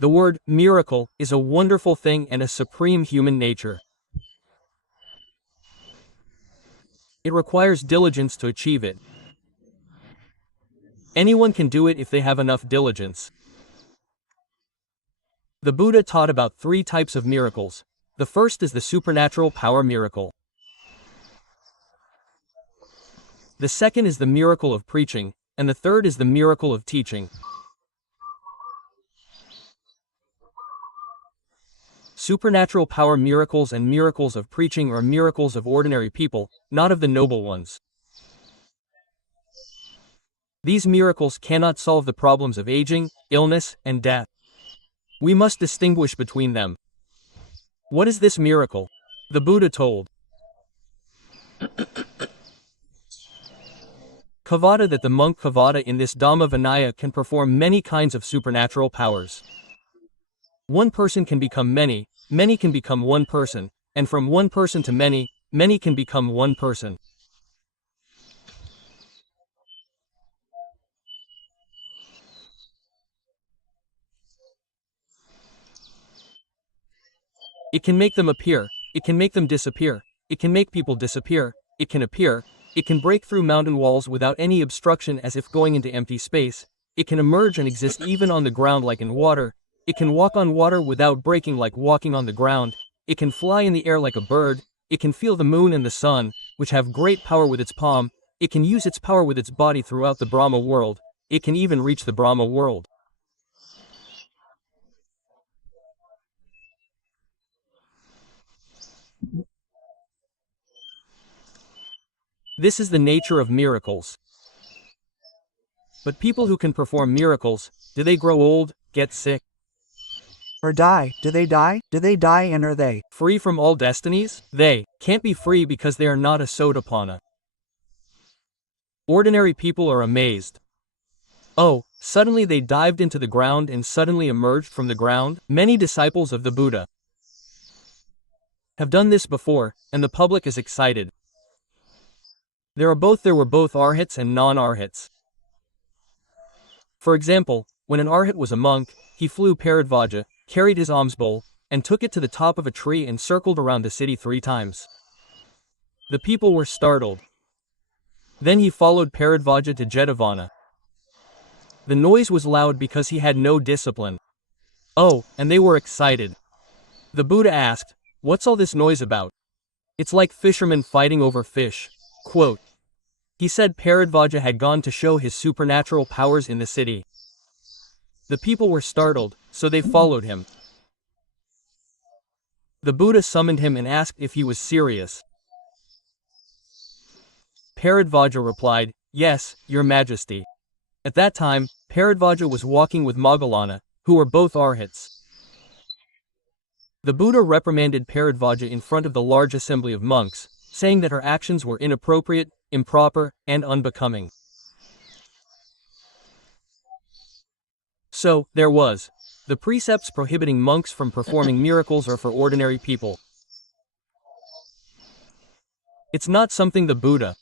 The word miracle is a wonderful thing and a supreme human nature. It requires diligence to achieve it. Anyone can do it if they have enough diligence. The Buddha taught about 3 types of miracles. The first is the supernatural power miracle. The second is the miracle of preaching, and the third is the miracle of teaching. Supernatural power miracles and miracles of preaching are miracles of ordinary people, not of the noble ones. These miracles cannot solve the problems of aging, illness, and death. We must distinguish between them. What is this miracle? The Buddha told Kavada that the monk Kavada in this Dhamma Vinaya can perform many kinds of supernatural powers. One person can become many, many can become one person, and from one person to many, many can become one person. It can make them appear, it can make them disappear, it can make people disappear, it can appear, it can break through mountain walls without any obstruction as if going into empty space, it can emerge and exist even on the ground like in water, it can walk on water without breaking like walking on the ground, it can fly in the air like a bird, it can feel the moon and the sun, which have great power with its palm, it can use its power with its body throughout the Brahma world, it can even reach the Brahma world. This is the nature of miracles. But people who can perform miracles, do they grow old, get sick, or die? Do they die? Do they die and are they free from all destinies? They can't be free because they are not a Sotapanna. Ordinary people are amazed. Oh, suddenly they dived into the ground and suddenly emerged from the ground? Many disciples of the Buddha have done this before, and the public is excited. There were both arhats and non-arhats. For example, when an arhat was a monk, he flew Paradvaja, carried his alms bowl, and took it to the top of a tree and circled around the city 3 times. The people were startled. Then he followed Paradvaja to Jetavana. The noise was loud because he had no discipline. Oh, and they were excited. The Buddha asked, "What's all this noise about?" "It's like fishermen fighting over fish." Quote. He said Paradvaja had gone to show his supernatural powers in the city. The people were startled, so they followed him. The Buddha summoned him and asked if he was serious. Paradvaja replied, "Yes, your majesty." At that time, Paradvaja was walking with Moggallana, who were both arhats. The Buddha reprimanded Paradvaja in front of the large assembly of monks, saying that her actions were inappropriate, improper, and unbecoming. So, there was. The precepts prohibiting monks from performing miracles are for ordinary people. It's not something the Buddha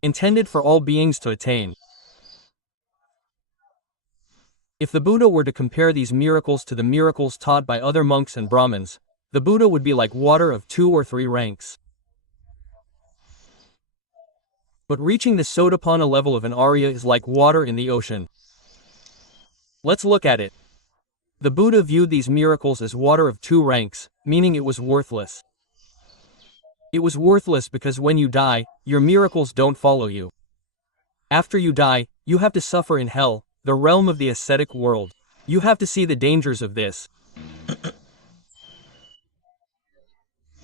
intended for all beings to attain. If the Buddha were to compare these miracles to the miracles taught by other monks and Brahmins, the Buddha would be like water of 2 or 3 ranks. But reaching the Sotapanna level of an Arya is like water in the ocean. Let's look at it. The Buddha viewed these miracles as water of 2 ranks, meaning it was worthless. It was worthless because when you die, your miracles don't follow you. After you die, you have to suffer in hell, the realm of the ascetic world. You have to see the dangers of this.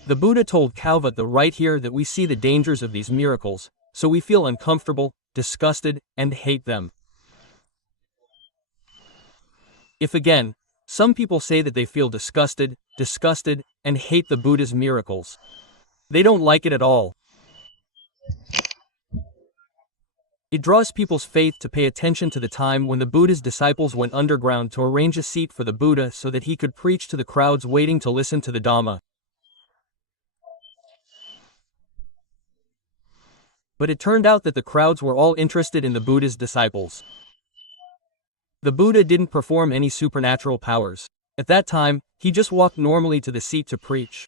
The Buddha told Kauvatha right here that we see the dangers of these miracles, so we feel uncomfortable, disgusted, and hate them. If again, some people say that they feel disgusted, and hate the Buddha's miracles. They don't like it at all. It draws people's faith to pay attention to the time when the Buddha's disciples went underground to arrange a seat for the Buddha so that he could preach to the crowds waiting to listen to the Dhamma. But it turned out that the crowds were all interested in the Buddha's disciples. The Buddha didn't perform any supernatural powers. At that time, he just walked normally to the seat to preach.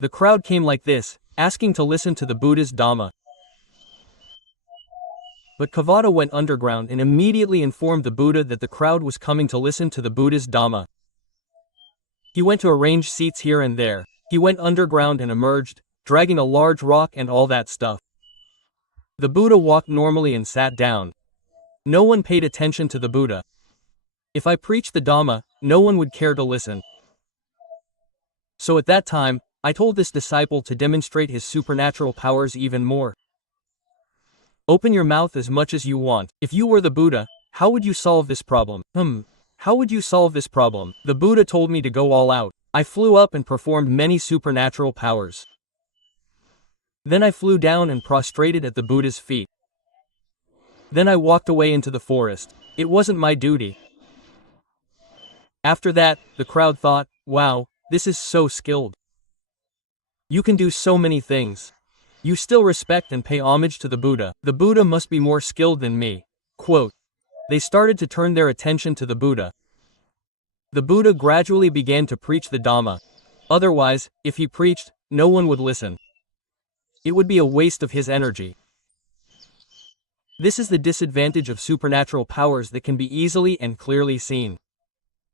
The crowd came like this, asking to listen to the Buddha's Dhamma. But Kavada went underground and immediately informed the Buddha that the crowd was coming to listen to the Buddha's Dhamma. He went to arrange seats here and there. He went underground and emerged, dragging a large rock and all that stuff. The Buddha walked normally and sat down. No one paid attention to the Buddha. If I preached the Dhamma, no one would care to listen. So at that time, I told this disciple to demonstrate his supernatural powers even more. Open your mouth as much as you want. If you were the Buddha, how would you solve this problem? How would you solve this problem? The Buddha told me to go all out. I flew up and performed many supernatural powers. Then I flew down and prostrated at the Buddha's feet. Then I walked away into the forest. It wasn't my duty. After that, the crowd thought, wow, this is so skilled. You can do so many things. You still respect and pay homage to the Buddha. The Buddha must be more skilled than me. Quote. They started to turn their attention to the Buddha. The Buddha gradually began to preach the Dhamma. Otherwise, if he preached, no one would listen. It would be a waste of his energy. This is the disadvantage of supernatural powers that can be easily and clearly seen.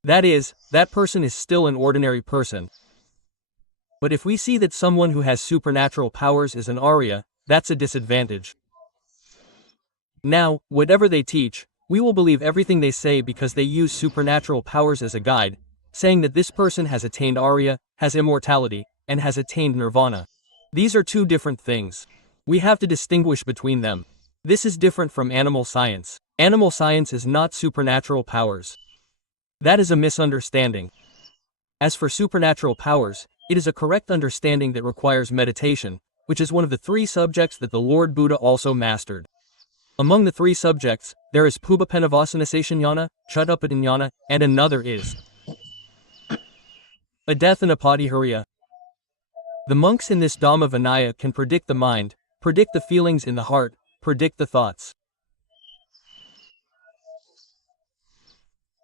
That is, that person is still an ordinary person. But if we see that someone who has supernatural powers is an Arya, that's a disadvantage. Now, whatever they teach, we will believe everything they say because they use supernatural powers as a guide, saying that this person has attained Arya, has immortality, and has attained nirvana. These are two different things. We have to distinguish between them. This is different from animal science. Animal science is not supernatural powers. That is a misunderstanding. As for supernatural powers, it is a correct understanding that requires meditation, which is one of the three subjects that the Lord Buddha also mastered. Among the three subjects, there is Pubapenavasanasation Chuttapatinjnana, and another is Adathanapatihariya. The monks in this Dhamma Vinaya can predict the mind, predict the feelings in the heart, predict the thoughts.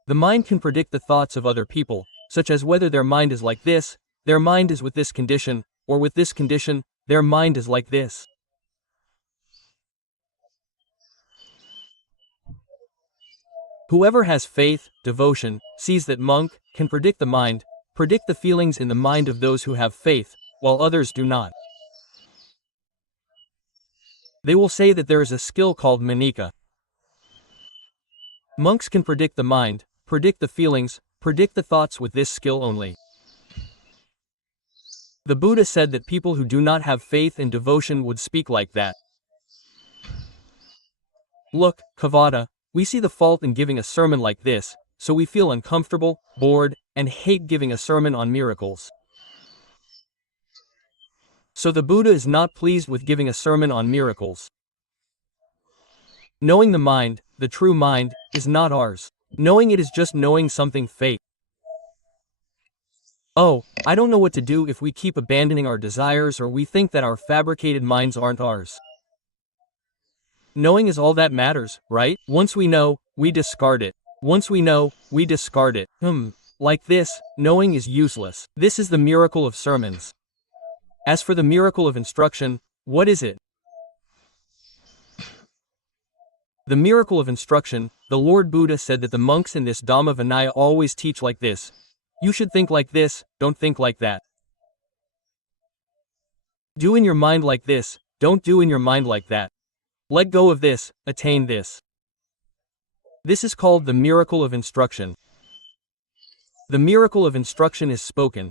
The mind can predict the thoughts of other people, such as whether their mind is like this, their mind is with this condition, or with this condition, their mind is like this. Whoever has faith, devotion, sees that monk, can predict the mind, predict the feelings in the mind of those who have faith, while others do not. They will say that there is a skill called manika. Monks can predict the mind, predict the feelings, predict the thoughts with this skill only. The Buddha said that people who do not have faith and devotion would speak like that. Look, Kavada, we see the fault in giving a sermon like this, so we feel uncomfortable, bored, and hate giving a sermon on miracles. So the Buddha is not pleased with giving a sermon on miracles. Knowing the mind, the true mind, is not ours. Knowing it is just knowing something fake. Oh, I don't know what to do if we keep abandoning our desires or we think that our fabricated minds aren't ours. Knowing is all that matters, right? Once we know, we discard it. Once we know, we discard it. Like this, knowing is useless. This is the miracle of sermons. As for the miracle of instruction, what is it? The miracle of instruction, the Lord Buddha said that the monks in this Dhamma Vinaya always teach like this. You should think like this, don't think like that. Do in your mind like this, don't do in your mind like that. Let go of this, attain this. This is called the miracle of instruction. The miracle of instruction is spoken.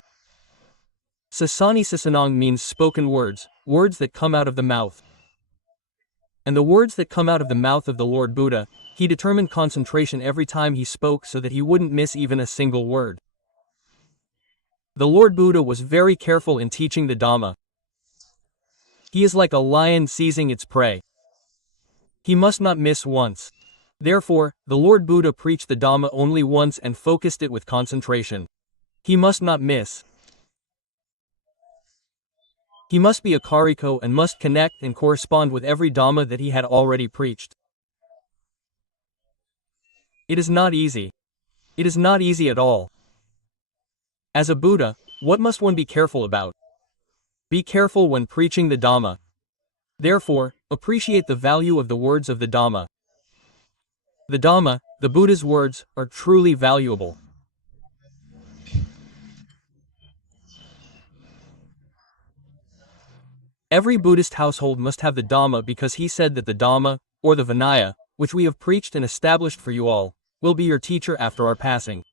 Sasani Sasanang means spoken words, words that come out of the mouth. And the words that come out of the mouth of the Lord Buddha, he determined concentration every time he spoke so that he wouldn't miss even a single word. The Lord Buddha was very careful in teaching the Dhamma. He is like a lion seizing its prey. He must not miss once. Therefore, the Lord Buddha preached the Dhamma only once and focused it with concentration. He must not miss. He must be a kariko and must connect and correspond with every Dhamma that he had already preached. It is not easy. It is not easy at all. As a Buddha, what must one be careful about? Be careful when preaching the Dhamma. Therefore, appreciate the value of the words of the Dhamma. The Dhamma, the Buddha's words, are truly valuable. Every Buddhist household must have the Dhamma because he said that the Dhamma, or the Vinaya, which we have preached and established for you all, will be your teacher after our passing.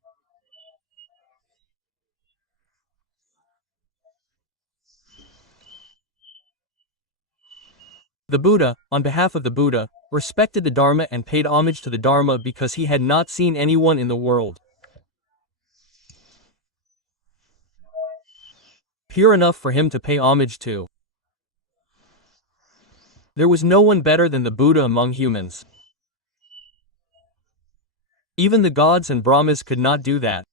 The Buddha, on behalf of the Buddha, respected the Dharma and paid homage to the Dharma because he had not seen anyone in the world pure enough for him to pay homage to. There was no one better than the Buddha among humans. Even the gods and Brahmas could not do that.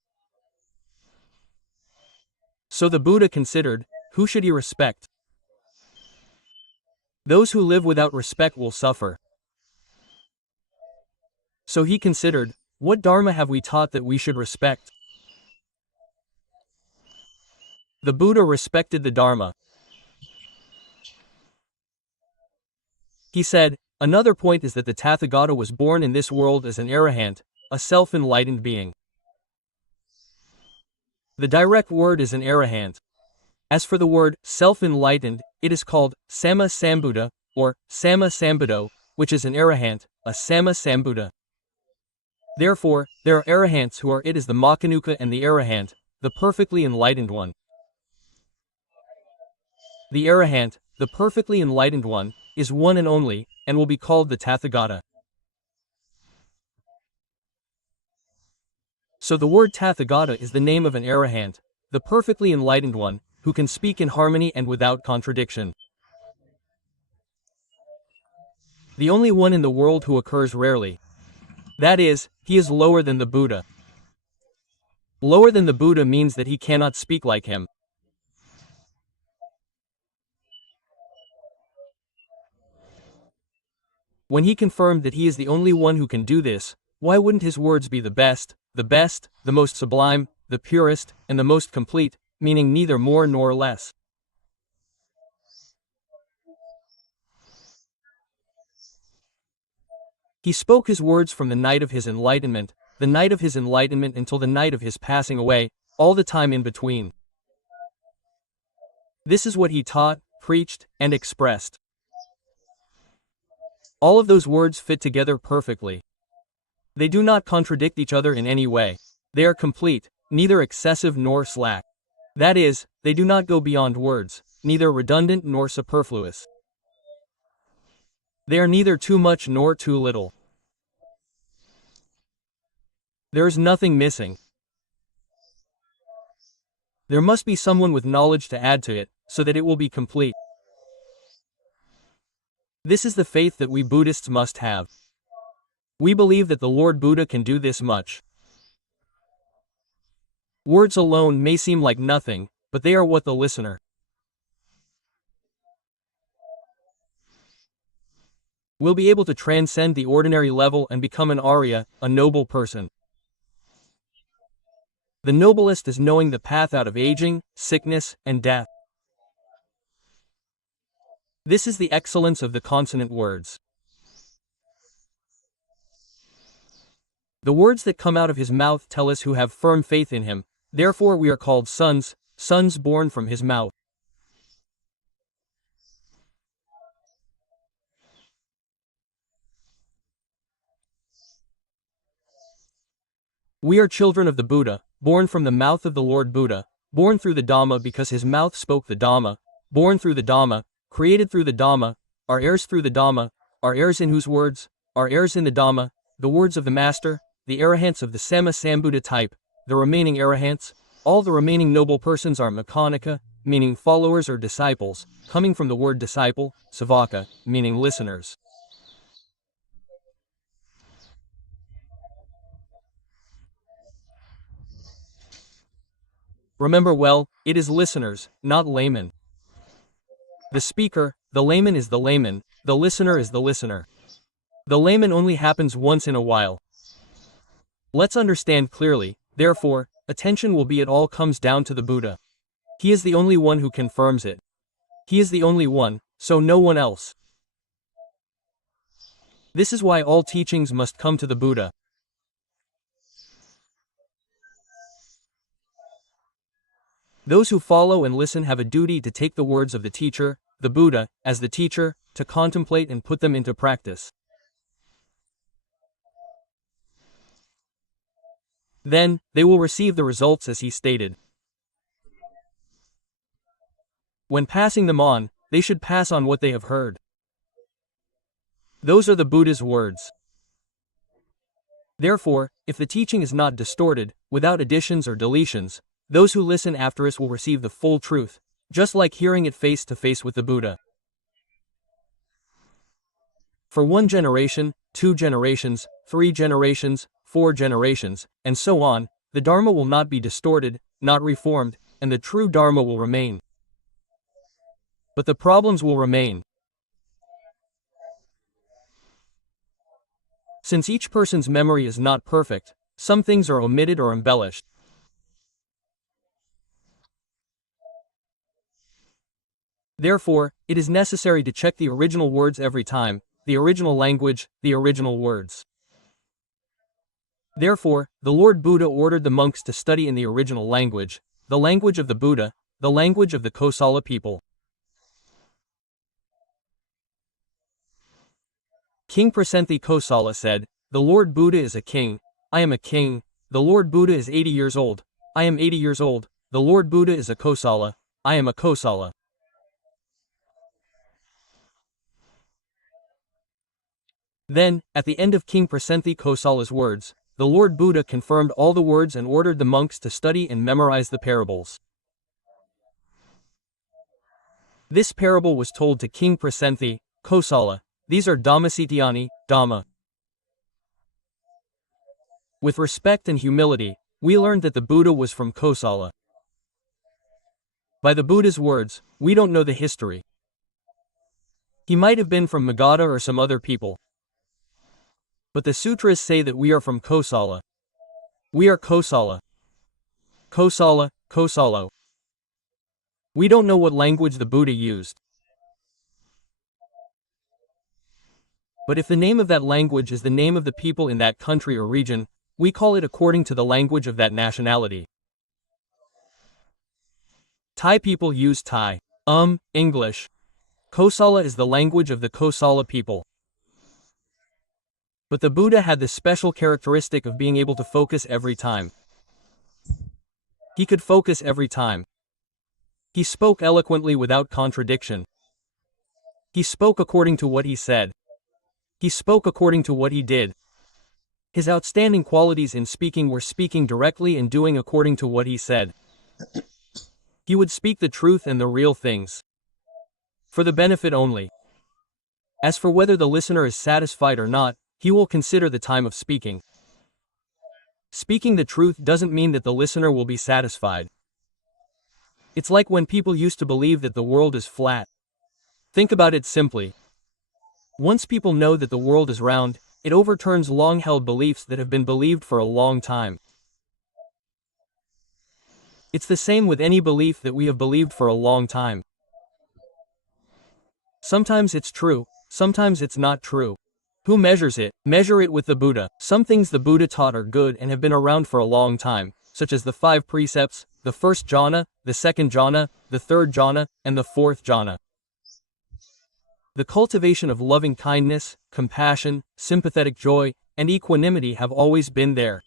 So the Buddha considered, who should he respect? Those who live without respect will suffer. So he considered, what Dharma have we taught that we should respect? The Buddha respected the Dharma. He said, another point is that the Tathagata was born in this world as an arahant, a self-enlightened being. The direct word is an arahant. As for the word self-enlightened, it is called Sama Sambuddha, or Sama Sambuddho, which is an arahant, a Sama Sambuddha. Therefore, there are arahants who are it as the Makanuka and the arahant, the perfectly enlightened one. The arahant, the perfectly enlightened one, is one and only, and will be called the Tathagata. So the word Tathagata is the name of an arahant, the perfectly enlightened one, who can speak in harmony and without contradiction. The only one in the world who occurs rarely. That is, he is lower than the Buddha. Lower than the Buddha means that he cannot speak like him. When he confirmed that he is the only one who can do this, why wouldn't his words be the best, the most sublime, the purest, and the most complete, meaning neither more nor less? He spoke his words from the night of his enlightenment, the night of his enlightenment until the night of his passing away, all the time in between. This is what he taught, preached, and expressed. All of those words fit together perfectly. They do not contradict each other in any way. They are complete, neither excessive nor slack. That is, they do not go beyond words, neither redundant nor superfluous. They are neither too much nor too little. There is nothing missing. There must be someone with knowledge to add to it, so that it will be complete. This is the faith that we Buddhists must have. We believe that the Lord Buddha can do this much. Words alone may seem like nothing, but they are what the listener will be able to transcend the ordinary level and become an Arya, a noble person. The noblest is knowing the path out of aging, sickness, and death. This is the excellence of the consonant words. The words that come out of his mouth tell us who have firm faith in him, therefore we are called sons, sons born from his mouth. We are children of the Buddha, born from the mouth of the Lord Buddha, born through the Dhamma because his mouth spoke the Dhamma, born through the Dhamma, created through the Dhamma, are heirs through the Dhamma, are heirs in whose words, are heirs in the Dhamma, the words of the Master, the arahants of the Sama Sambuddha type, the remaining arahants, all the remaining noble persons are Makanika, meaning followers or disciples, coming from the word disciple, Savaka, meaning listeners. Remember well, it is listeners, not laymen. The speaker, the layman is the layman, the listener is the listener. The layman only happens once in a while. Let's understand clearly, therefore, attention will be it all comes down to the Buddha. He is the only one who confirms it. He is the only one, so no one else. This is why all teachings must come to the Buddha. Those who follow and listen have a duty to take the words of the teacher, the Buddha, as the teacher, to contemplate and put them into practice. Then, they will receive the results as he stated. When passing them on, they should pass on what they have heard. Those are the Buddha's words. Therefore, if the teaching is not distorted, without additions or deletions, those who listen after us will receive the full truth, just like hearing it face to face with the Buddha. For 1 generation, 2 generations, 3 generations, 4 generations, and so on, the Dharma will not be distorted, not reformed, and the true Dharma will remain. But the problems will remain. Since each person's memory is not perfect, some things are omitted or embellished. Therefore, it is necessary to check the original words every time, the original language, the original words. Therefore, the Lord Buddha ordered the monks to study in the original language, the language of the Buddha, the language of the Kosala people. King Prasenthi Kosala said, "The Lord Buddha is a king, I am a king, the Lord Buddha is 80 years old, I am 80 years old, the Lord Buddha is a Kosala, I am a Kosala." Then, at the end of King Prasenthi Kosala's words, the Lord Buddha confirmed all the words and ordered the monks to study and memorize the parables. This parable was told to King Prasenthi, Kosala. These are Dhammasitiani, Dhamma. With respect and humility, we learned that the Buddha was from Kosala. By the Buddha's words, we don't know the history. He might have been from Magadha or some other people. But the sutras say that we are from Kosala. We are Kosala. Kosala, Kosalo. We don't know what language the Buddha used. But if the name of that language is the name of the people in that country or region, we call it according to the language of that nationality. Thai people use Thai. English. Kosala is the language of the Kosala people. But the Buddha had the special characteristic of being able to focus every time. He could focus every time. He spoke eloquently without contradiction. He spoke according to what he said. He spoke according to what he did. His outstanding qualities in speaking were speaking directly and doing according to what he said. He would speak the truth and the real things. For the benefit only. As for whether the listener is satisfied or not, he will consider the time of speaking. Speaking the truth doesn't mean that the listener will be satisfied. It's like when people used to believe that the world is flat. Think about it simply. Once people know that the world is round, it overturns long-held beliefs that have been believed for a long time. It's the same with any belief that we have believed for a long time. Sometimes it's true, sometimes it's not true. Who measures it? Measure it with the Buddha. Some things the Buddha taught are good and have been around for a long time, such as the 5 precepts, the 1st jhana, the 2nd jhana, the 3rd jhana, and the 4th jhana. The cultivation of loving kindness, compassion, sympathetic joy, and equanimity have always been there.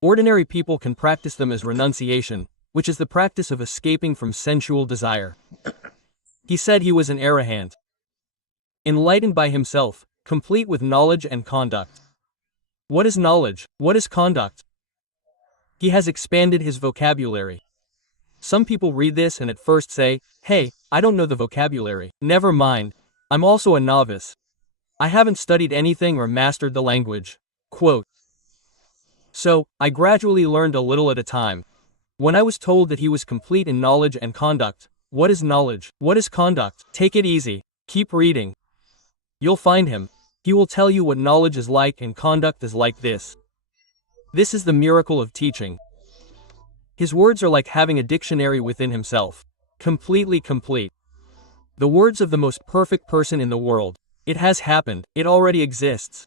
Ordinary people can practice them as renunciation, which is the practice of escaping from sensual desire. He said he was an arahant, enlightened by himself, complete with knowledge and conduct. What is knowledge? What is conduct? He has expanded his vocabulary. Some people read this and at first say, "Hey, I don't know the vocabulary." Never mind. I'm also a novice. I haven't studied anything or mastered the language. Quote. So, I gradually learned a little at a time. When I was told that he was complete in knowledge and conduct, what is knowledge? What is conduct? Take it easy. Keep reading. You'll find him. He will tell you what knowledge is like and conduct is like this. This is the miracle of teaching. His words are like having a dictionary within himself. Completely complete. The words of the most perfect person in the world. It has happened, it already exists.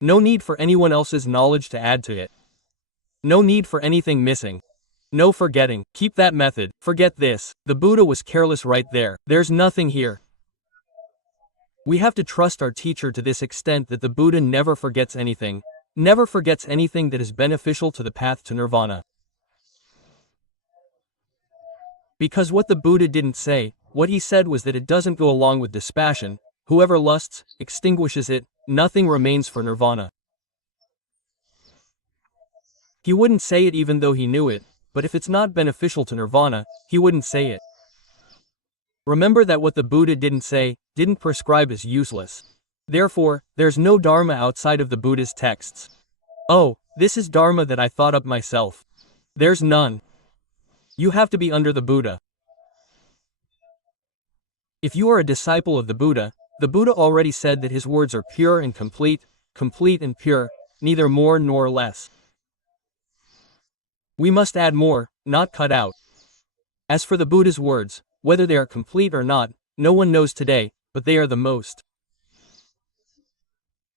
No need for anyone else's knowledge to add to it. No need for anything missing. No forgetting, keep that method, forget this. The Buddha was careless right there. There's nothing here. We have to trust our teacher to this extent that the Buddha never forgets anything. Never forgets anything that is beneficial to the path to nirvana. Because what the Buddha didn't say, what he said was that it doesn't go along with dispassion. Whoever lusts, extinguishes it, nothing remains for nirvana. He wouldn't say it even though he knew it, but if it's not beneficial to nirvana, he wouldn't say it. Remember that what the Buddha didn't say, didn't prescribe is useless. Therefore, there's no dharma outside of the Buddha's texts. Oh, this is dharma that I thought up myself. There's none. You have to be under the Buddha. If you are a disciple of the Buddha already said that his words are pure and complete and pure, neither more nor less. We must add more, not cut out. As for the Buddha's words, whether they are complete or not, no one knows today, but they are the most.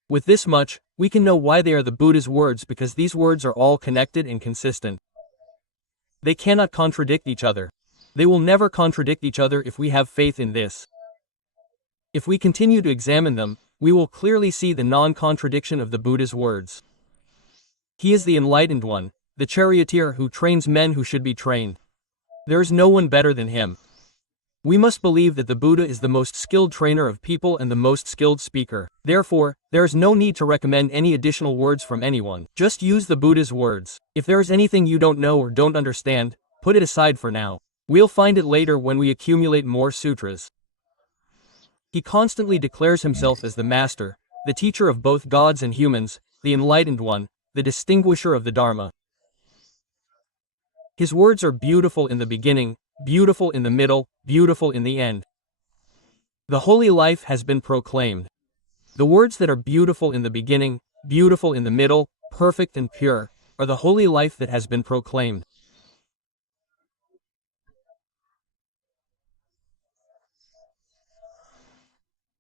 With this much, we can know why they are the Buddha's words because these words are all connected and consistent. They cannot contradict each other. They will never contradict each other if we have faith in this. If we continue to examine them, we will clearly see the non-contradiction of the Buddha's words. He is the enlightened one, the charioteer who trains men who should be trained. There is no one better than him. We must believe that the Buddha is the most skilled trainer of people and the most skilled speaker. Therefore, there is no need to recommend any additional words from anyone. Just use the Buddha's words. If there is anything you don't know or don't understand, put it aside for now. We'll find it later when we accumulate more sutras. He constantly declares himself as the master, the teacher of both gods and humans, the enlightened one, the distinguisher of the Dharma. His words are beautiful in the beginning, beautiful in the middle, beautiful in the end. The holy life has been proclaimed. The words that are beautiful in the beginning, beautiful in the middle, perfect and pure, are the holy life that has been proclaimed.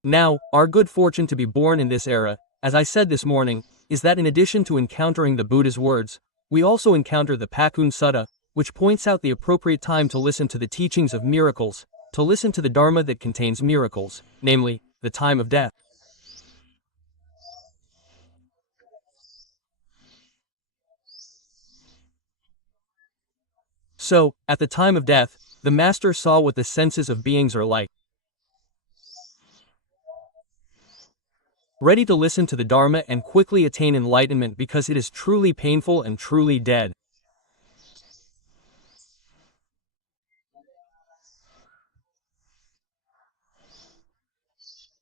Now, our good fortune to be born in this era, as I said this morning, is that in addition to encountering the Buddha's words, we also encounter the Pakun Sutta, which points out the appropriate time to listen to the teachings of miracles, to listen to the Dharma that contains miracles, namely, the time of death. So, at the time of death, the Master saw what the senses of beings are like. Ready to listen to the Dharma and quickly attain enlightenment because it is truly painful and truly dead.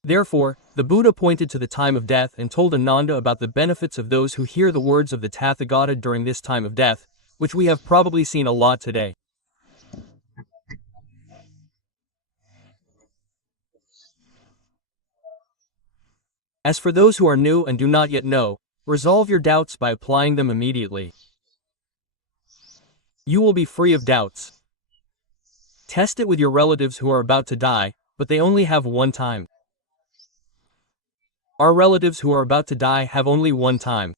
Therefore, the Buddha pointed to the time of death and told Ananda about the benefits of those who hear the words of the Tathagata during this time of death, which we have probably seen a lot today. As for those who are new and do not yet know, resolve your doubts by applying them immediately. You will be free of doubts. Test it with your relatives who are about to die, but they only have one time. Our relatives who are about to die have only one time.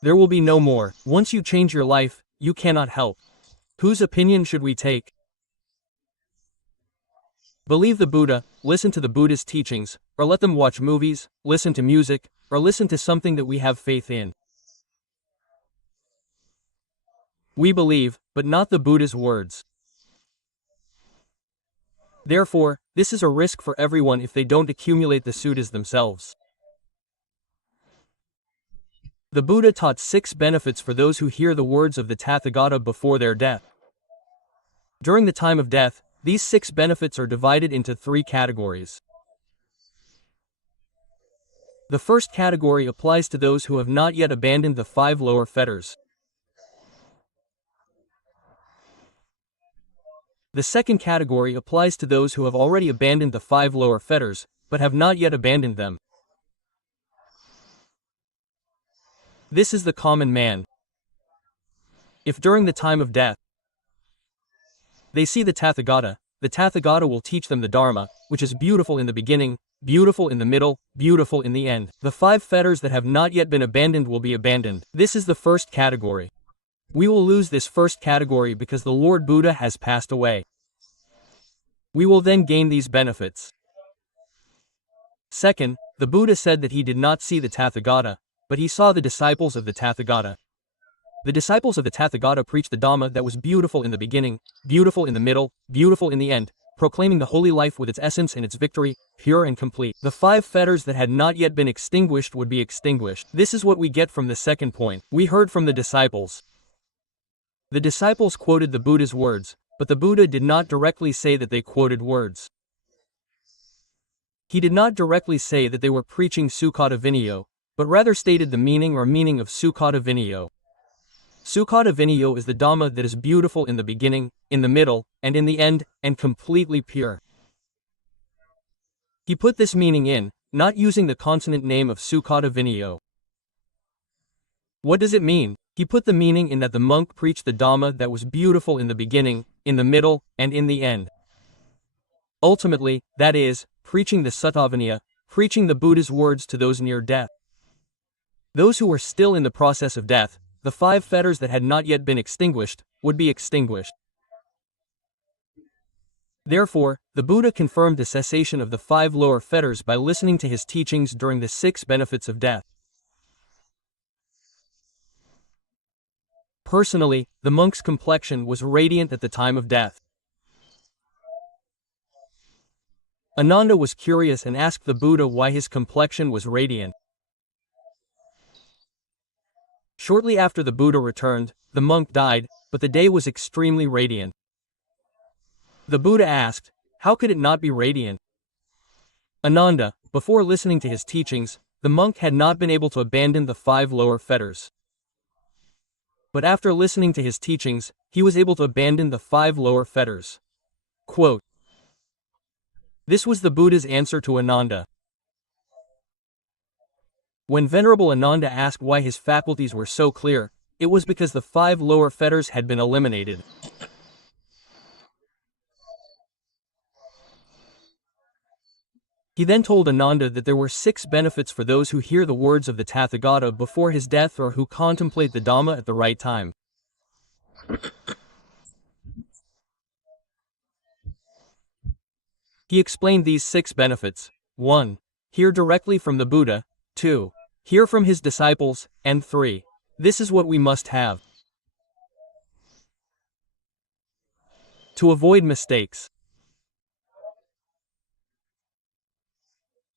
There will be no more. Once you change your life, you cannot help. Whose opinion should we take? Believe the Buddha, listen to the Buddha's teachings, or let them watch movies, listen to music, or listen to something that we have faith in. We believe, but not the Buddha's words. Therefore, this is a risk for everyone if they don't accumulate the suttas themselves. The Buddha taught 6 benefits for those who hear the words of the Tathagata before their death. During the time of death, these 6 benefits are divided into 3 categories. The first category applies to those who have not yet abandoned the 5 lower fetters. The second category applies to those who have already abandoned the 5 lower fetters, but have not yet abandoned them. This is the common man. If during the time of death they see the Tathagata will teach them the Dharma, which is beautiful in the beginning, beautiful in the middle, beautiful in the end. The 5 fetters that have not yet been abandoned will be abandoned. This is the first category. We will lose this first category because the Lord Buddha has passed away. We will then gain these benefits. Second, the Buddha said that he did not see the Tathagata, but he saw the disciples of the Tathagata. The disciples of the Tathagata preached the Dhamma that was beautiful in the beginning, beautiful in the middle, beautiful in the end, proclaiming the holy life with its essence and its victory, pure and complete. The 5 fetters that had not yet been extinguished would be extinguished. This is what we get from the second point. We heard from the disciples. The disciples quoted the Buddha's words, but the Buddha did not directly say that they quoted words. He did not directly say that they were preaching Sukkata Vinaya, but rather stated the meaning of Sukkata Vinaya. Sukkata Vinaya is the Dhamma that is beautiful in the beginning, in the middle, and in the end, and completely pure. He put this meaning in, not using the consonant name of Sukkata Vinaya. What does it mean? He put the meaning in that the monk preached the Dhamma that was beautiful in the beginning, in the middle, and in the end. Ultimately, that is, preaching the Suttavinaya, preaching the Buddha's words to those near death. Those who were still in the process of death, the 5 fetters that had not yet been extinguished, would be extinguished. Therefore, the Buddha confirmed the cessation of the 5 lower fetters by listening to his teachings during the 6 benefits of death. Personally, the monk's complexion was radiant at the time of death. Ananda was curious and asked the Buddha why his complexion was radiant. Shortly after the Buddha returned, the monk died, but the day was extremely radiant. The Buddha asked, how could it not be radiant? Ananda, before listening to his teachings, the monk had not been able to abandon the 5 lower fetters. But after listening to his teachings, he was able to abandon the 5 lower fetters. Quote, this was the Buddha's answer to Ananda. When Venerable Ananda asked why his faculties were so clear, it was because the 5 lower fetters had been eliminated. He then told Ananda that there were 6 benefits for those who hear the words of the Tathagata before his death or who contemplate the Dhamma at the right time. He explained these 6 benefits. 1. Hear directly from the Buddha. 2. Hear from his disciples. And 3. This is what we must have to avoid mistakes.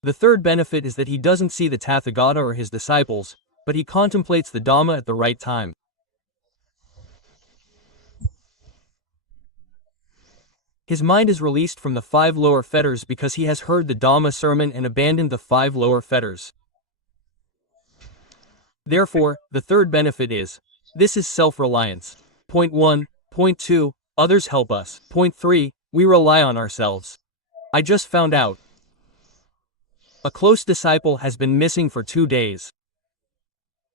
The third benefit is that he doesn't see the Tathagata or his disciples, but he contemplates the Dhamma at the right time. His mind is released from the 5 lower fetters because he has heard the Dhamma sermon and abandoned the 5 lower fetters. Therefore, the third benefit is, this is self-reliance. Point 1. Point 2. Others help us. Point 3. We rely on ourselves. I just found out. A close disciple has been missing for 2 days.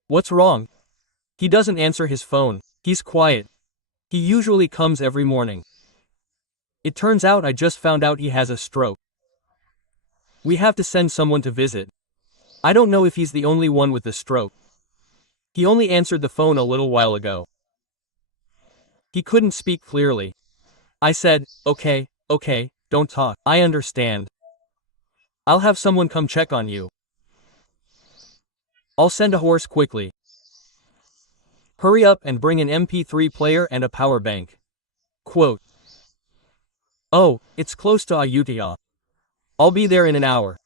What's wrong? He doesn't answer his phone. He's quiet. He usually comes every morning. It turns out I just found out he has a stroke. We have to send someone to visit. I don't know if he's the only one with the stroke. He only answered the phone a little while ago. He couldn't speak clearly. I said, okay, don't talk. I understand. I'll have someone come check on you. I'll send a horse quickly. Hurry up and bring an MP3 player and a power bank. Quote, oh, it's close to Ayutthaya. I'll be there in an hour.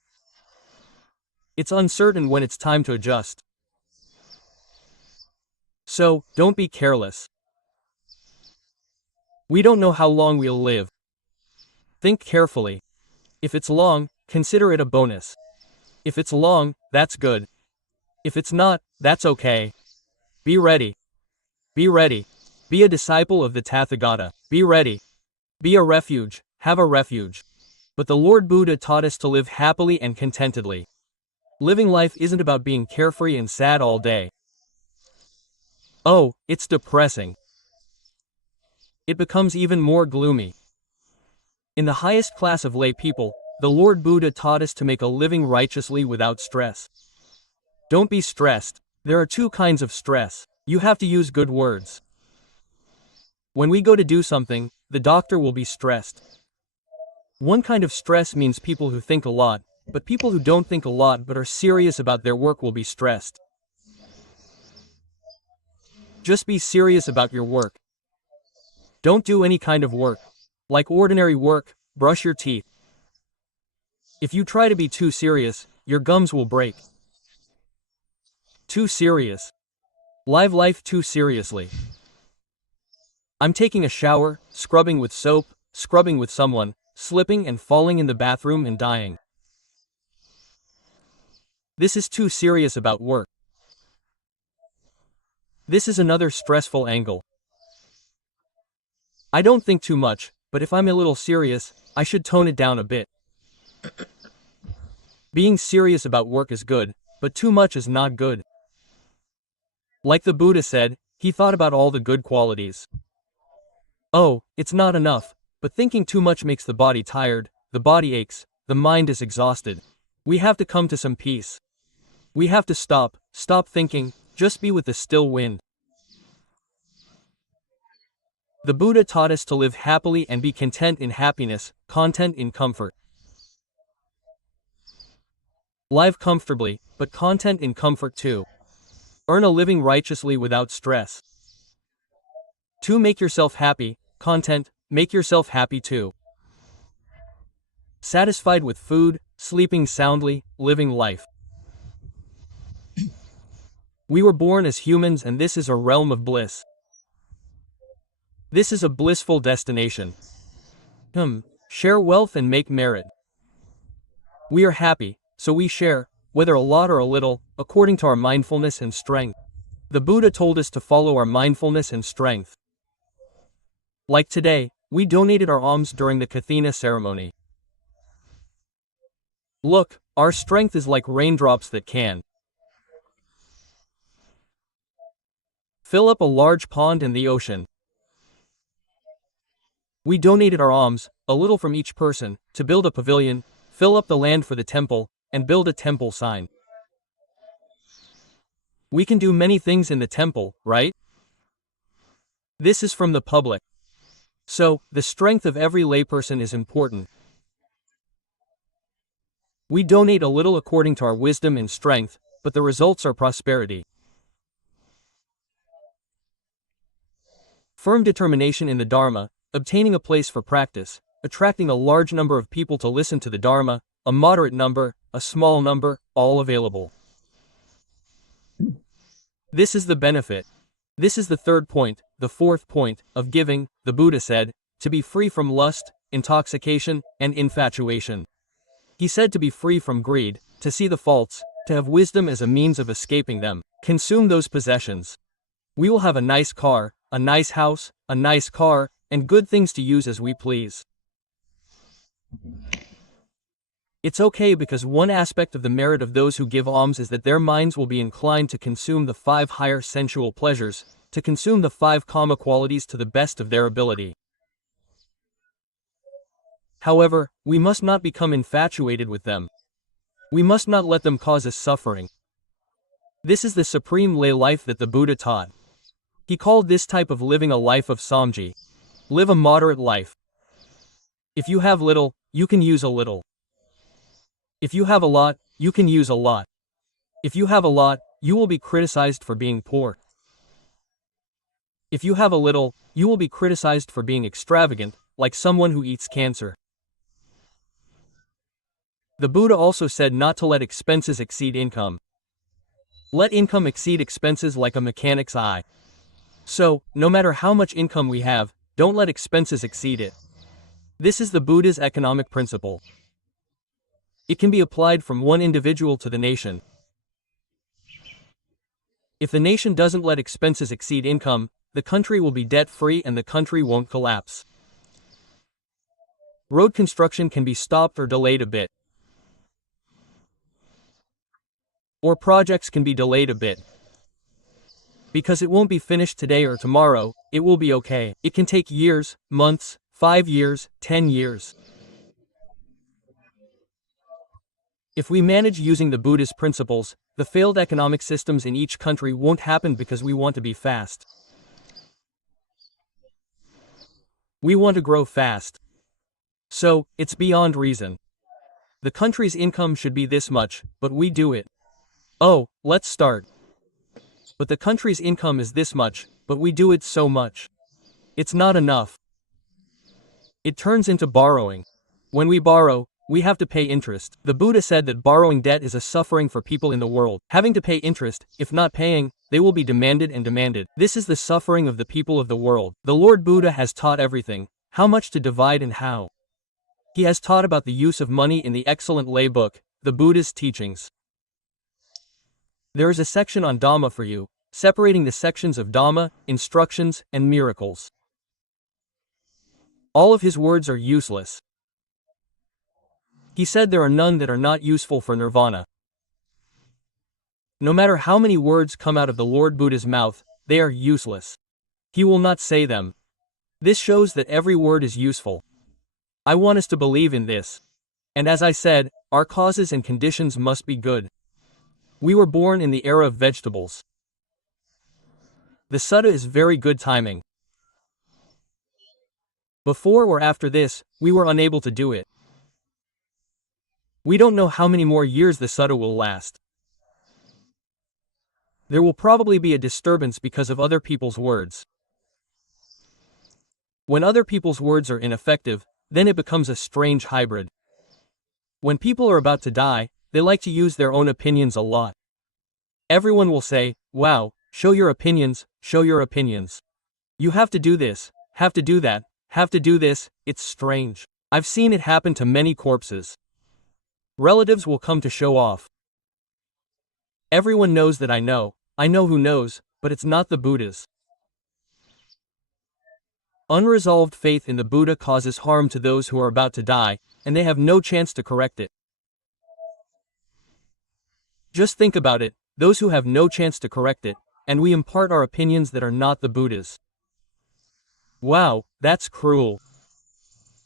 It's uncertain when it's time to adjust. So, don't be careless. We don't know how long we'll live. Think carefully. If it's long, consider it a bonus. If it's long, that's good. If it's not, that's okay. Be ready. Be ready. Be a disciple of the Tathagata. Be ready. Be a refuge. Have a refuge. But the Lord Buddha taught us to live happily and contentedly. Living life isn't about being carefree and sad all day. Oh, it's depressing. It becomes even more gloomy. In the highest class of lay people, the Lord Buddha taught us to make a living righteously without stress. Don't be stressed. There are two kinds of stress. You have to use good words. When we go to do something, the doctor will be stressed. One kind of stress means people who think a lot, but people who don't think a lot but are serious about their work will be stressed. Just be serious about your work. Don't do any kind of work. Like ordinary work, brush your teeth. If you try to be too serious, your gums will break. Too serious. Live life too seriously. I'm taking a shower, scrubbing with soap, scrubbing with someone, slipping and falling in the bathroom and dying. This is too serious about work. This is another stressful angle. I don't think too much, but if I'm a little serious, I should tone it down a bit. Being serious about work is good, but too much is not good. Like the Buddha said, he thought about all the good qualities. Oh, it's not enough, but thinking too much makes the body tired, the body aches, the mind is exhausted. We have to come to some peace. We have to stop thinking, just be with the still wind. The Buddha taught us to live happily and be content in happiness, content in comfort. Live comfortably, but content in comfort too. Earn a living righteously without stress. 2. Make yourself happy, content, make yourself happy too. Satisfied with food, sleeping soundly, living life. We were born as humans and this is a realm of bliss. This is a blissful destination. Share wealth and make merit. We are happy, so we share, whether a lot or a little, according to our mindfulness and strength. The Buddha told us to follow our mindfulness and strength. Like today, we donated our alms during the Kathina ceremony. Look, our strength is like raindrops that can fill up a large pond in the ocean. We donated our alms, a little from each person, to build a pavilion, fill up the land for the temple, and build a temple sign. We can do many things in the temple, right? This is from the public. So, the strength of every layperson is important. We donate a little according to our wisdom and strength, but the results are prosperity. Firm determination in the Dharma, obtaining a place for practice, attracting a large number of people to listen to the Dharma, a moderate number, a small number, all available. This is the benefit. This is the third point, the fourth point, of giving, the Buddha said, to be free from lust, intoxication, and infatuation. He said to be free from greed, to see the faults, to have wisdom as a means of escaping them. Consume those possessions. We will have a nice car, a nice house, a nice car, and good things to use as we please. It's okay because one aspect of the merit of those who give alms is that their minds will be inclined to consume the 5 higher sensual pleasures, to consume the 5 kama qualities to the best of their ability. However, we must not become infatuated with them. We must not let them cause us suffering. This is the supreme lay life that the Buddha taught. He called this type of living a life of samji. Live a moderate life. If you have little, you can use a little. If you have a lot, you can use a lot. If you have a lot, you will be criticized for being poor. If you have a little, you will be criticized for being extravagant, like someone who eats cancer. The Buddha also said not to let expenses exceed income. Let income exceed expenses like a mechanic's eye. So, no matter how much income we have, don't let expenses exceed it. This is the Buddha's economic principle. It can be applied from one individual to the nation. If the nation doesn't let expenses exceed income, the country will be debt-free and the country won't collapse. Road construction can be stopped or delayed a bit. Or projects can be delayed a bit. Because it won't be finished today or tomorrow, it will be okay. It can take years, months, 5 years, 10 years. If we manage using the Buddhist principles, the failed economic systems in each country won't happen because we want to be fast. We want to grow fast. So, it's beyond reason. The country's income should be this much, but we do it. Oh, let's start. But the country's income is this much, but we do it so much. It's not enough. It turns into borrowing. When we borrow, we have to pay interest. The Buddha said that borrowing debt is a suffering for people in the world. Having to pay interest, if not paying, they will be demanded and demanded. This is the suffering of the people of the world. The Lord Buddha has taught everything, how much to divide and how. He has taught about the use of money in the excellent lay book, the Buddha's teachings. There is a section on Dhamma for you, separating the sections of Dhamma, instructions, and miracles. All of his words are useless. He said there are none that are not useful for nirvana. No matter how many words come out of the Lord Buddha's mouth, they are useless. He will not say them. This shows that every word is useful. I want us to believe in this. And as I said, our causes and conditions must be good. We were born in the era of vegetables. The sutta is very good timing. Before or after this, we were unable to do it. We don't know how many more years the sutta will last. There will probably be a disturbance because of other people's words. When other people's words are ineffective, then it becomes a strange hybrid. When people are about to die, they like to use their own opinions a lot. Everyone will say, wow, show your opinions, show your opinions. You have to do this, have to do that, have to do this, it's strange. I've seen it happen to many corpses. Relatives will come to show off. Everyone knows that I know who knows, but it's not the Buddhas. Unresolved faith in the Buddha causes harm to those who are about to die, and they have no chance to correct it. Just think about it, those who have no chance to correct it, and we impart our opinions that are not the Buddha's. Wow, that's cruel.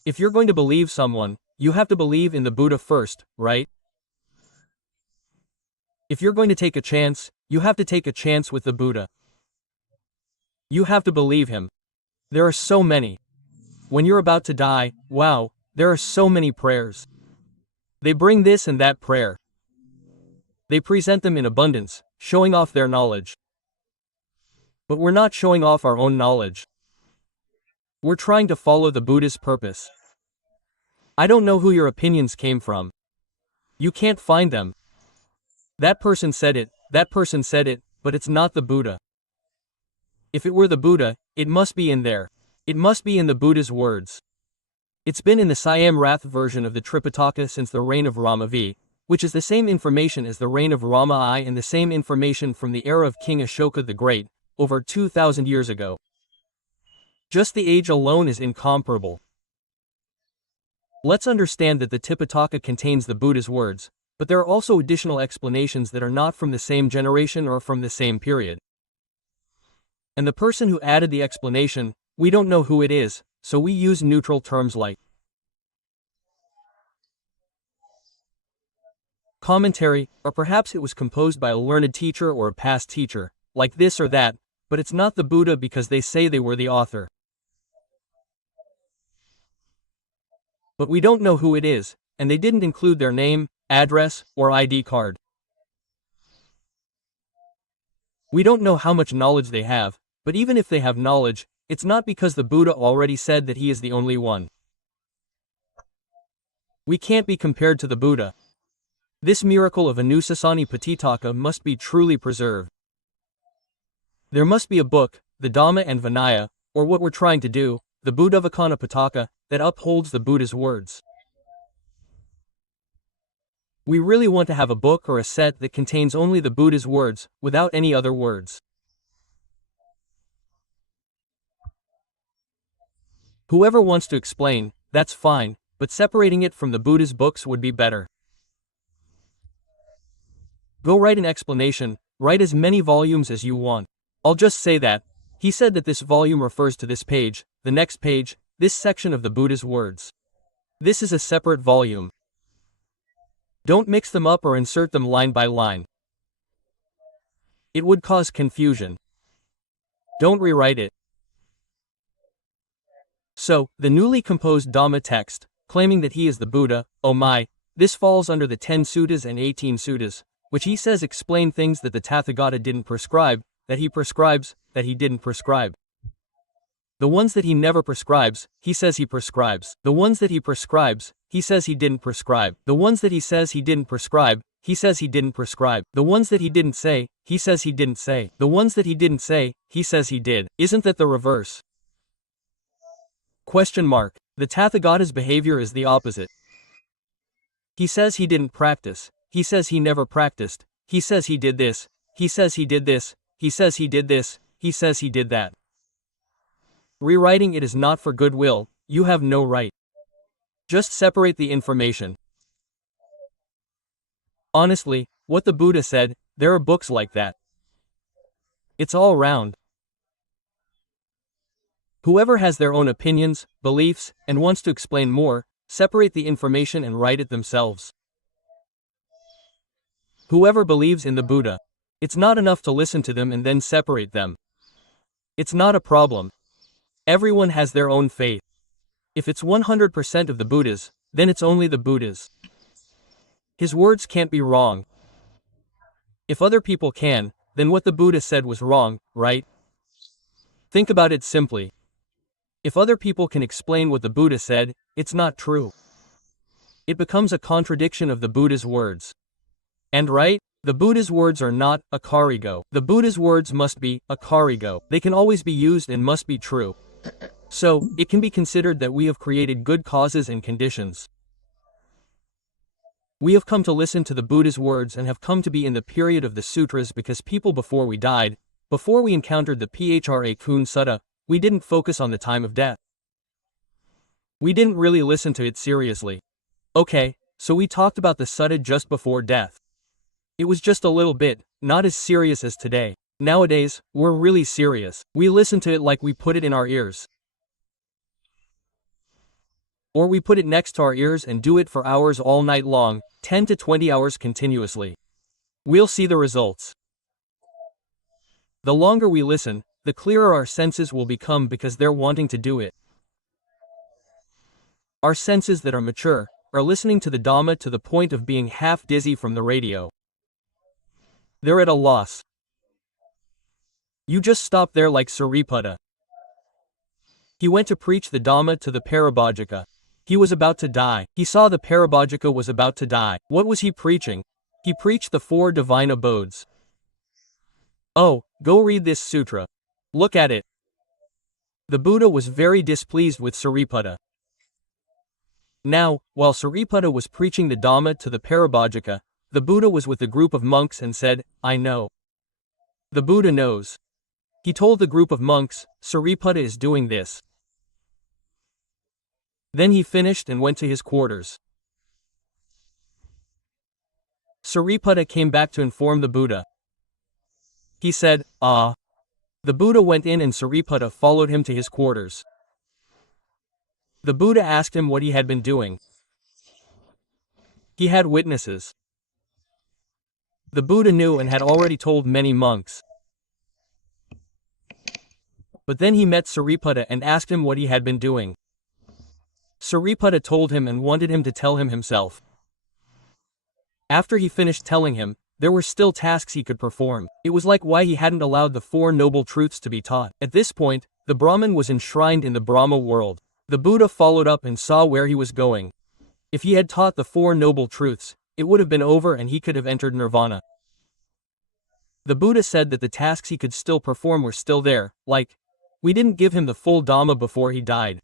If you're going to believe someone, you have to believe in the Buddha first, right? If you're going to take a chance, you have to take a chance with the Buddha. You have to believe him. There are so many. When you're about to die, wow, there are so many prayers. They bring this and that prayer. They present them in abundance, showing off their knowledge. But we're not showing off our own knowledge. We're trying to follow the Buddha's purpose. I don't know who your opinions came from. You can't find them. That person said it, but it's not the Buddha. If it were the Buddha, it must be in there. It must be in the Buddha's words. It's been in the Siam Rath version of the Tripitaka since the reign of Rama V, which is the same information as the reign of Rama I and the same information from the era of King Ashoka the Great, over 2,000 years ago. Just the age alone is incomparable. Let's understand that the Tipitaka contains the Buddha's words, but there are also additional explanations that are not from the same generation or from the same period. And the person who added the explanation, we don't know who it is, so we use neutral terms like commentary, or perhaps it was composed by a learned teacher or a past teacher, like this or that, but it's not the Buddha because they say they were the author. But we don't know who it is, and they didn't include their name, address, or ID card. We don't know how much knowledge they have, but even if they have knowledge, it's not because the Buddha already said that he is the only one. We can't be compared to the Buddha. This miracle of Anusasani Patitaka must be truly preserved. There must be a book, the Dhamma and Vinaya, or what we're trying to do, the Buddhavacana Pitaka, that upholds the Buddha's words. We really want to have a book or a set that contains only the Buddha's words, without any other words. Whoever wants to explain, that's fine, but separating it from the Buddha's books would be better. Go write an explanation, write as many volumes as you want. I'll just say that. He said that this volume refers to this page, the next page, this section of the Buddha's words. This is a separate volume. Don't mix them up or insert them line by line. It would cause confusion. Don't rewrite it. So, the newly composed Dhamma text, claiming that he is the Buddha, oh my, this falls under the 10 suttas and 18 suttas, which he says explain things that the Tathagata didn't prescribe, that he prescribes, that he didn't prescribe. The ones that he never prescribes, he says he prescribes. The ones that he prescribes, he says he didn't prescribe. The ones that he says he didn't prescribe, he says he didn't prescribe. The ones that he didn't say, he says he didn't say. The ones that he didn't say, he says he did. Isn't that the reverse? Question mark. The Tathagata's behavior is the opposite. He says he didn't practice. He says he never practiced. He says he did this. He says he did this. He says he did this. He says he did that. Rewriting it is not for goodwill. You have no right. Just separate the information. Honestly, what the Buddha said, there are books like that. It's all round. Whoever has their own opinions, beliefs, and wants to explain more, separate the information and write it themselves. Whoever believes in the Buddha, it's not enough to listen to them and then separate them. It's not a problem. Everyone has their own faith. If it's 100% of the Buddhas, then it's only the Buddhas. His words can't be wrong. If other people can, then what the Buddha said was wrong, right? Think about it simply. If other people can explain what the Buddha said, it's not true. It becomes a contradiction of the Buddha's words. And right? The Buddha's words are not a karigo. The Buddha's words must be a karigo. They can always be used and must be true. So, it can be considered that we have created good causes and conditions. We have come to listen to the Buddha's words and have come to be in the period of the sutras because people before we died, before we encountered the Phra Kun Sutta, we didn't focus on the time of death. We didn't really listen to it seriously. Okay, so we talked about the sutta just before death. It was just a little bit, not as serious as today. Nowadays, we're really serious. We listen to it like we put it in our ears. Or we put it next to our ears and do it for hours all night long, 10 to 20 hours continuously. We'll see the results. The longer we listen, the clearer our senses will become because they're wanting to do it. Our senses that are mature are listening to the Dhamma to the point of being half dizzy from the radio. They're at a loss. You just stop there like Sariputta. He went to preach the Dhamma to the Parabhajika. He was about to die. He saw the Parabhajika was about to die. What was he preaching? He preached the 4 divine abodes. Oh, go read this sutra. Look at it. The Buddha was very displeased with Sariputta. Now, while Sariputta was preaching the Dhamma to the Parabhajika, the Buddha was with a group of monks and said, I know. The Buddha knows. He told the group of monks, Sariputta is doing this. Then he finished and went to his quarters. Sariputta came back to inform the Buddha. He said, Ah. The Buddha went in and Sariputta followed him to his quarters. The Buddha asked him what he had been doing. He had witnesses. The Buddha knew and had already told many monks. But then he met Sariputta and asked him what he had been doing. Sariputta told him and wanted him to tell him himself. After he finished telling him, there were still tasks he could perform. It was like why he hadn't allowed the 4 noble truths to be taught. At this point, the Brahman was enshrined in the Brahma world. The Buddha followed up and saw where he was going. If he had taught the 4 noble truths, it would have been over and he could have entered nirvana. The Buddha said that the tasks he could still perform were still there, like, we didn't give him the full Dhamma before he died.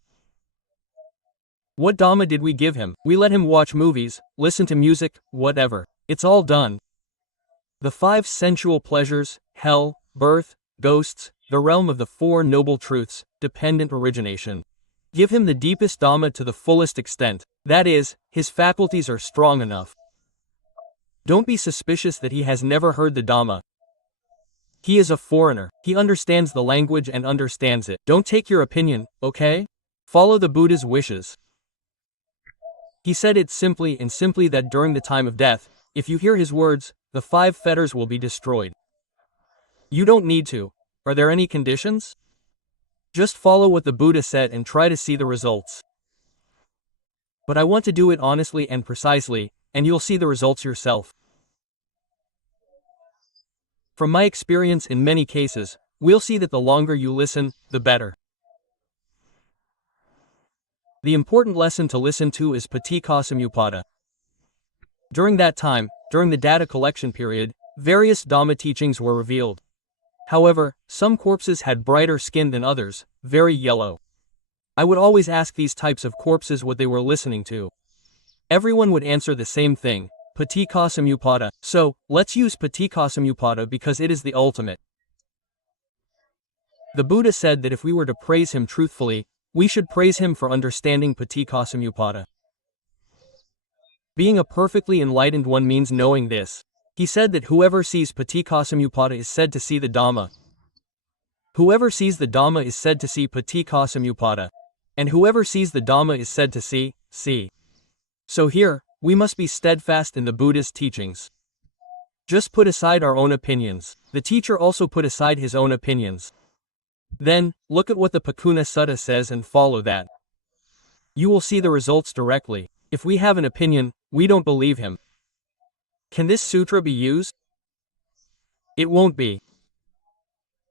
What Dhamma did we give him? We let him watch movies, listen to music, whatever. It's all done. The 5 sensual pleasures, hell, birth, ghosts, the realm of the 4 noble truths, dependent origination. Give him the deepest Dhamma to the fullest extent. That is, his faculties are strong enough. Don't be suspicious that he has never heard the Dhamma. He is a foreigner. He understands the language and understands it. Don't take your opinion, okay? Follow the Buddha's wishes. He said it simply and simply that during the time of death, if you hear his words, the 5 fetters will be destroyed. You don't need to. Are there any conditions? Just follow what the Buddha said and try to see the results. But I want to do it honestly and precisely, and you'll see the results yourself. From my experience in many cases, we'll see that the longer you listen, the better. The important lesson to listen to is Paticca. During that time, during the data collection period, various Dhamma teachings were revealed. However, some corpses had brighter skin than others, very yellow. I would always ask these types of corpses what they were listening to. Everyone would answer the same thing, Paticca. So, let's use Paticca because it is the ultimate. The Buddha said that if we were to praise him truthfully, we should praise him for understanding Paticca. Being a perfectly enlightened one means knowing this. He said that whoever sees Paticca is said to see the Dhamma. Whoever sees the Dhamma is said to see Paticca. And whoever sees the Dhamma is said to see. So here, we must be steadfast in the Buddha's teachings. Just put aside our own opinions. The teacher also put aside his own opinions. Then, look at what the Pakuna Sutta says and follow that. You will see the results directly. If we have an opinion, we don't believe him. Can this sutra be used? It won't be.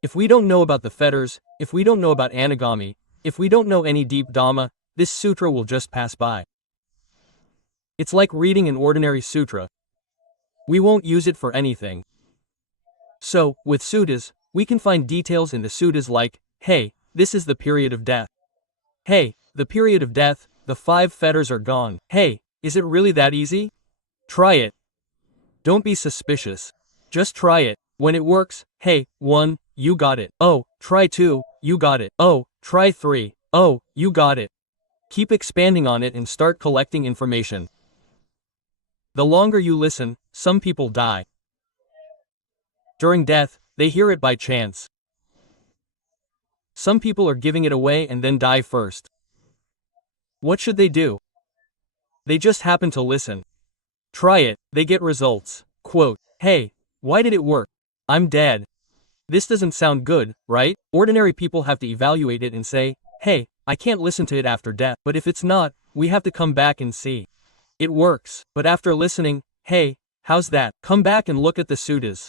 If we don't know about the fetters, if we don't know about anagami, if we don't know any deep Dhamma, this sutra will just pass by. It's like reading an ordinary sutra. We won't use it for anything. So, with suttas, we can find details in the suttas like, hey, this is the period of death. Hey, the period of death, the 5 fetters are gone. Hey, is it really that easy? Try it. Don't be suspicious. Just try it. When it works, hey, 1, you got it. Oh, try 2, you got it. Oh, try 3, oh, you got it. Keep expanding on it and start collecting information. The longer you listen, some people die. During death, they hear it by chance. Some people are giving it away and then die first. What should they do? They just happen to listen. Try it, they get results. Quote, hey, why did it work? I'm dead. This doesn't sound good, right? Ordinary people have to evaluate it and say, hey, I can't listen to it after death. But if it's not, we have to come back and see. It works, but after listening, hey, how's that? Come back and look at the suttas.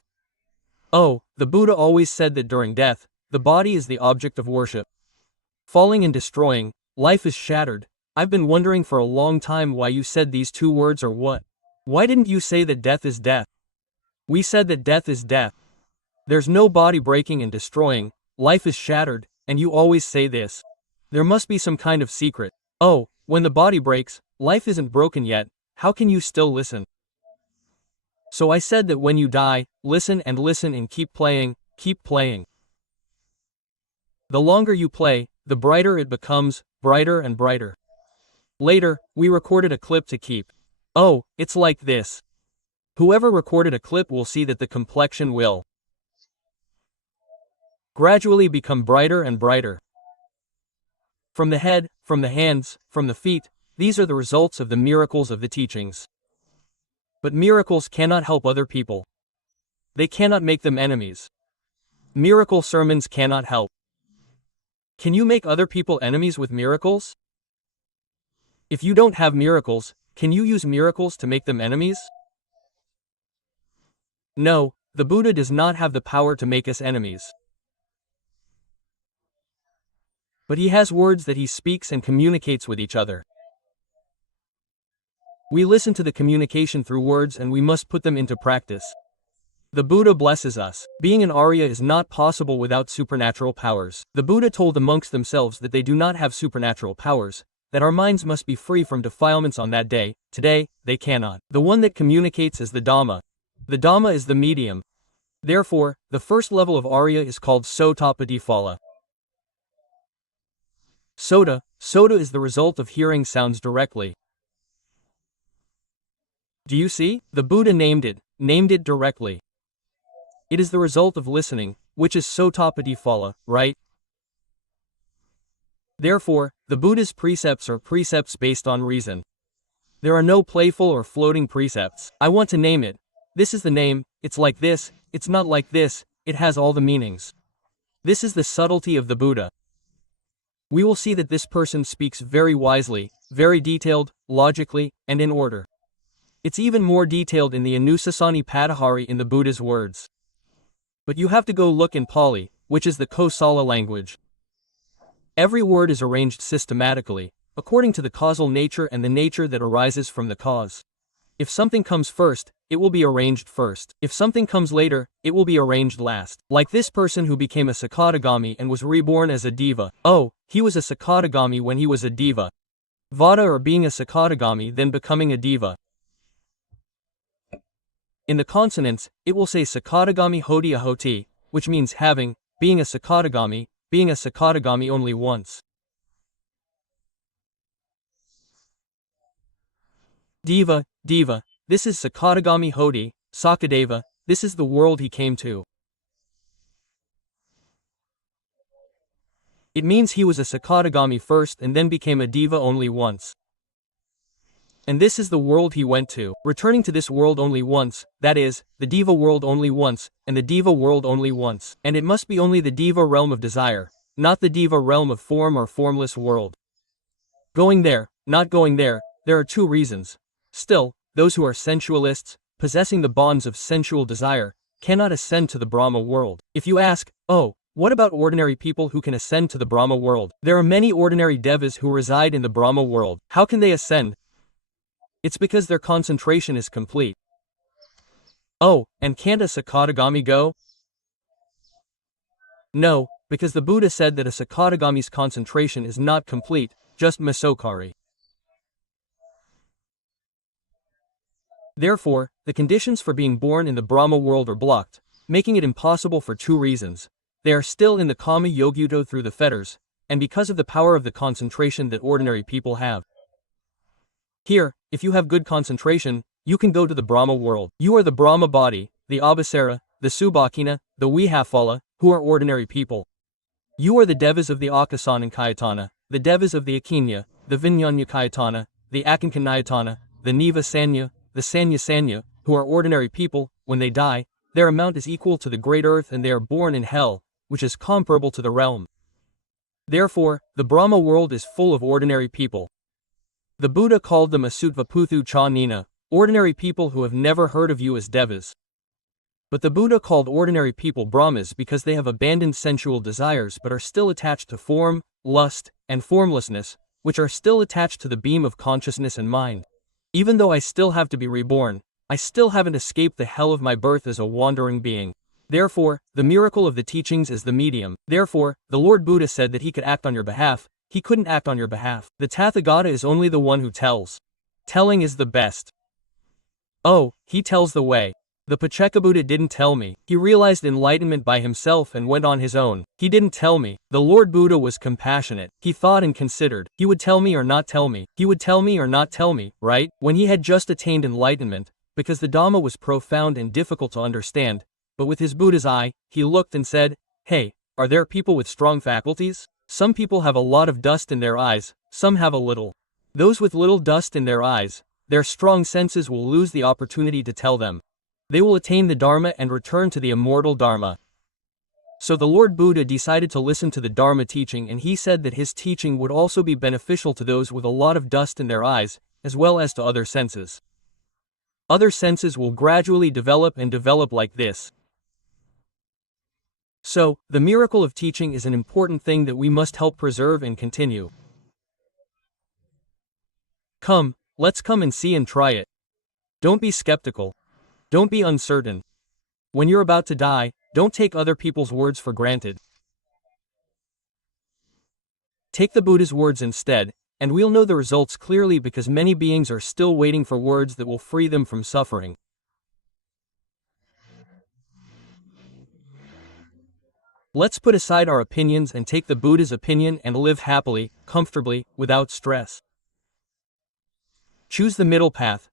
Oh, the Buddha always said that during death, the body is the object of worship. Falling and destroying, life is shattered. I've been wondering for a long time why you said these 2 words or what. Why didn't you say that death is death? We said that death is death. There's no body breaking and destroying, life is shattered, and you always say this. There must be some kind of secret. Oh, when the body breaks, life isn't broken yet, how can you still listen? So I said that when you die, listen and keep playing, keep playing. The longer you play, the brighter it becomes, brighter and brighter. Later, we recorded a clip to keep. Oh, it's like this. Whoever recorded a clip will see that the complexion will gradually become brighter and brighter. From the head, from the hands, from the feet, these are the results of the miracles of the teachings. But miracles cannot help other people. They cannot make them enemies. Miracle sermons cannot help. Can you make other people enemies with miracles? If you don't have miracles, can you use miracles to make them enemies? No, the Buddha does not have the power to make us enemies. But he has words that he speaks and communicates with each other. We listen to the communication through words and we must put them into practice. The Buddha blesses us. Being an Arya is not possible without supernatural powers. The Buddha told the monks themselves that they do not have supernatural powers, that our minds must be free from defilements on that day. Today, they cannot. The one that communicates is the Dhamma. The Dhamma is the medium. Therefore, the first level of Arya is called Sotapadiphala. Sota is the result of hearing sounds directly. Do you see? The Buddha named it directly. It is the result of listening, which is sotapadiphala, right? Therefore, the Buddha's precepts are precepts based on reason. There are no playful or floating precepts. I want to name it. This is the name, it's like this, it's not like this, it has all the meanings. This is the subtlety of the Buddha. We will see that this person speaks very wisely, very detailed, logically, and in order. It's even more detailed in the Anusasani Padahari in the Buddha's words. But you have to go look in Pali, which is the Kosala language. Every word is arranged systematically, according to the causal nature and the nature that arises from the cause. If something comes first, it will be arranged first. If something comes later, it will be arranged last. Like this person who became a Sakadagami and was reborn as a diva. Oh, he was a Sakadagami when he was a diva. Vada or being a Sakadagami then becoming a diva. In the consonants, it will say Sakadagami Hoti Ahoti, which means having, being a Sakadagami only once. Diva, diva, this is Sakadagami Hoti, Sakadeva, this is the world he came to. It means he was a Sakadagami first and then became a diva only once. And this is the world he went to, returning to this world only once, that is, the diva world only once, and the diva world only once. And it must be only the diva realm of desire, not the diva realm of form or formless world. Going there, not going there, there are two reasons. Still, those who are sensualists, possessing the bonds of sensual desire, cannot ascend to the Brahma world. If you ask, oh, what about ordinary people who can ascend to the Brahma world? There are many ordinary devas who reside in the Brahma world. How can they ascend? It's because their concentration is complete. Oh, and can't a Sakadagami go? No, because the Buddha said that a Sakadagami's concentration is not complete, just Masokari. Therefore, the conditions for being born in the Brahma world are blocked, making it impossible for two reasons. They are still in the Kama Yogyuto through the fetters, and because of the power of the concentration that ordinary people have. Here, if you have good concentration, you can go to the Brahma world. You are the Brahma body, the Abhasara, the Subhakina, the Vihafala, who are ordinary people. You are the devas of the Akasanakayatana, the devas of the Akinya, the Vinyanyakayatana, the Akankanayatana, the Niva Sanya, the Sanya Sanya, who are ordinary people. When they die, their amount is equal to the great earth and they are born in hell, which is comparable to the realm. Therefore, the Brahma world is full of ordinary people. The Buddha called them Asutva Cha Nina, ordinary people who have never heard of you as devas. But the Buddha called ordinary people Brahmas because they have abandoned sensual desires but are still attached to form, lust, and formlessness, which are still attached to the beam of consciousness and mind. Even though I still have to be reborn, I still haven't escaped the hell of my birth as a wandering being. Therefore, the miracle of the teachings is the medium. Therefore, the Lord Buddha said that he could act on your behalf. He couldn't act on your behalf. The Tathagata is only the one who tells. Telling is the best. Oh, he tells the way. The Paccekabuddha didn't tell me. He realized enlightenment by himself and went on his own. He didn't tell me. The Lord Buddha was compassionate. He thought and considered. He would tell me or not tell me. He would tell me or not tell me, right? When he had just attained enlightenment, because the Dhamma was profound and difficult to understand, but with his Buddha's eye, he looked and said, hey, are there people with strong faculties? Some people have a lot of dust in their eyes, some have a little. Those with little dust in their eyes, their strong senses will lose the opportunity to tell them. They will attain the Dharma and return to the immortal Dharma. So the Lord Buddha decided to listen to the Dharma teaching, and he said that his teaching would also be beneficial to those with a lot of dust in their eyes, as well as to other senses. Other senses will gradually develop and develop like this. So, the miracle of teaching is an important thing that we must help preserve and continue. Come, let's come and see and try it. Don't be skeptical. Don't be uncertain. When you're about to die, don't take other people's words for granted. Take the Buddha's words instead, and we'll know the results clearly because many beings are still waiting for words that will free them from suffering. Let's put aside our opinions and take the Buddha's opinion and live happily, comfortably, without stress. Choose the middle path,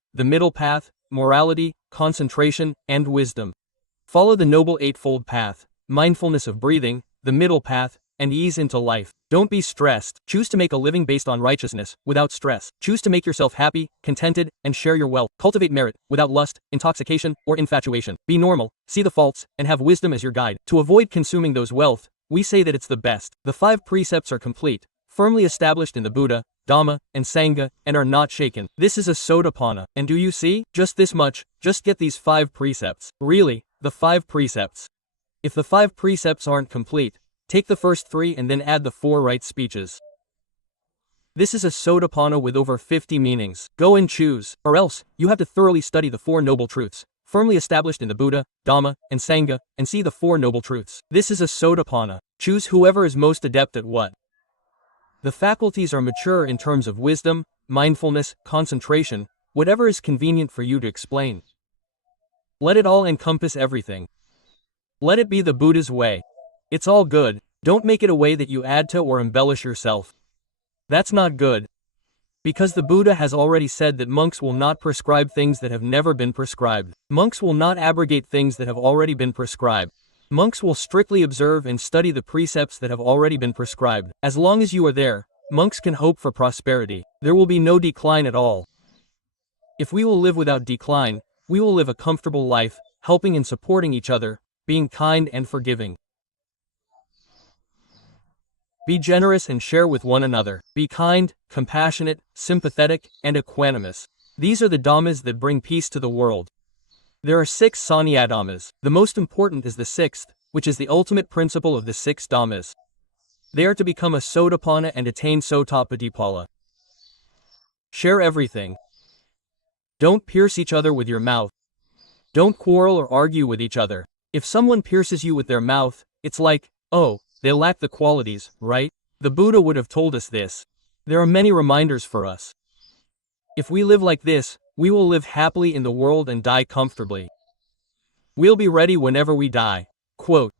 morality, concentration, and wisdom. Follow the Noble Eightfold Path, mindfulness of breathing, the middle path, and ease into life. Don't be stressed. Choose to make a living based on righteousness, without stress. Choose to make yourself happy, contented, and share your wealth. Cultivate merit, without lust, intoxication, or infatuation. Be normal, see the faults, and have wisdom as your guide. To avoid consuming those wealth, we say that it's the best. The 5 precepts are complete, firmly established in the Buddha, Dhamma, and Sangha, and are not shaken. This is a Sotapanna. And do you see? Just this much, just get these 5 precepts. Really, the 5 precepts. If the 5 precepts aren't complete, take the first 3 and then add the 4 right speeches. This is a Sotapanna with over 50 meanings. Go and choose, or else, you have to thoroughly study the 4 noble truths, firmly established in the Buddha, Dhamma, and Sangha, and see the 4 noble truths. This is a Sotapanna. Choose whoever is most adept at what. The faculties are mature in terms of wisdom, mindfulness, concentration, whatever is convenient for you to explain. Let it all encompass everything. Let it be the Buddha's way. It's all good. Don't make it a way that you add to or embellish yourself. That's not good. Because the Buddha has already said that monks will not prescribe things that have never been prescribed. Monks will not abrogate things that have already been prescribed. Monks will strictly observe and study the precepts that have already been prescribed. As long as you are there, monks can hope for prosperity. There will be no decline at all. If we will live without decline, we will live a comfortable life, helping and supporting each other, being kind and forgiving. Be generous and share with one another. Be kind, compassionate, sympathetic, and equanimous. These are the Dhammas that bring peace to the world. There are 6 Sanyadhammas. The most important is the 6th, which is the ultimate principle of the 6 Dhammas. They are to become a Sotapanna and attain Sotapadipala. Share everything. Don't pierce each other with your mouth. Don't quarrel or argue with each other. If someone pierces you with their mouth, it's like, oh, they lack the qualities, right? The Buddha would have told us this. There are many reminders for us. If we live like this, we will live happily in the world and die comfortably. We'll be ready whenever we die. Quote,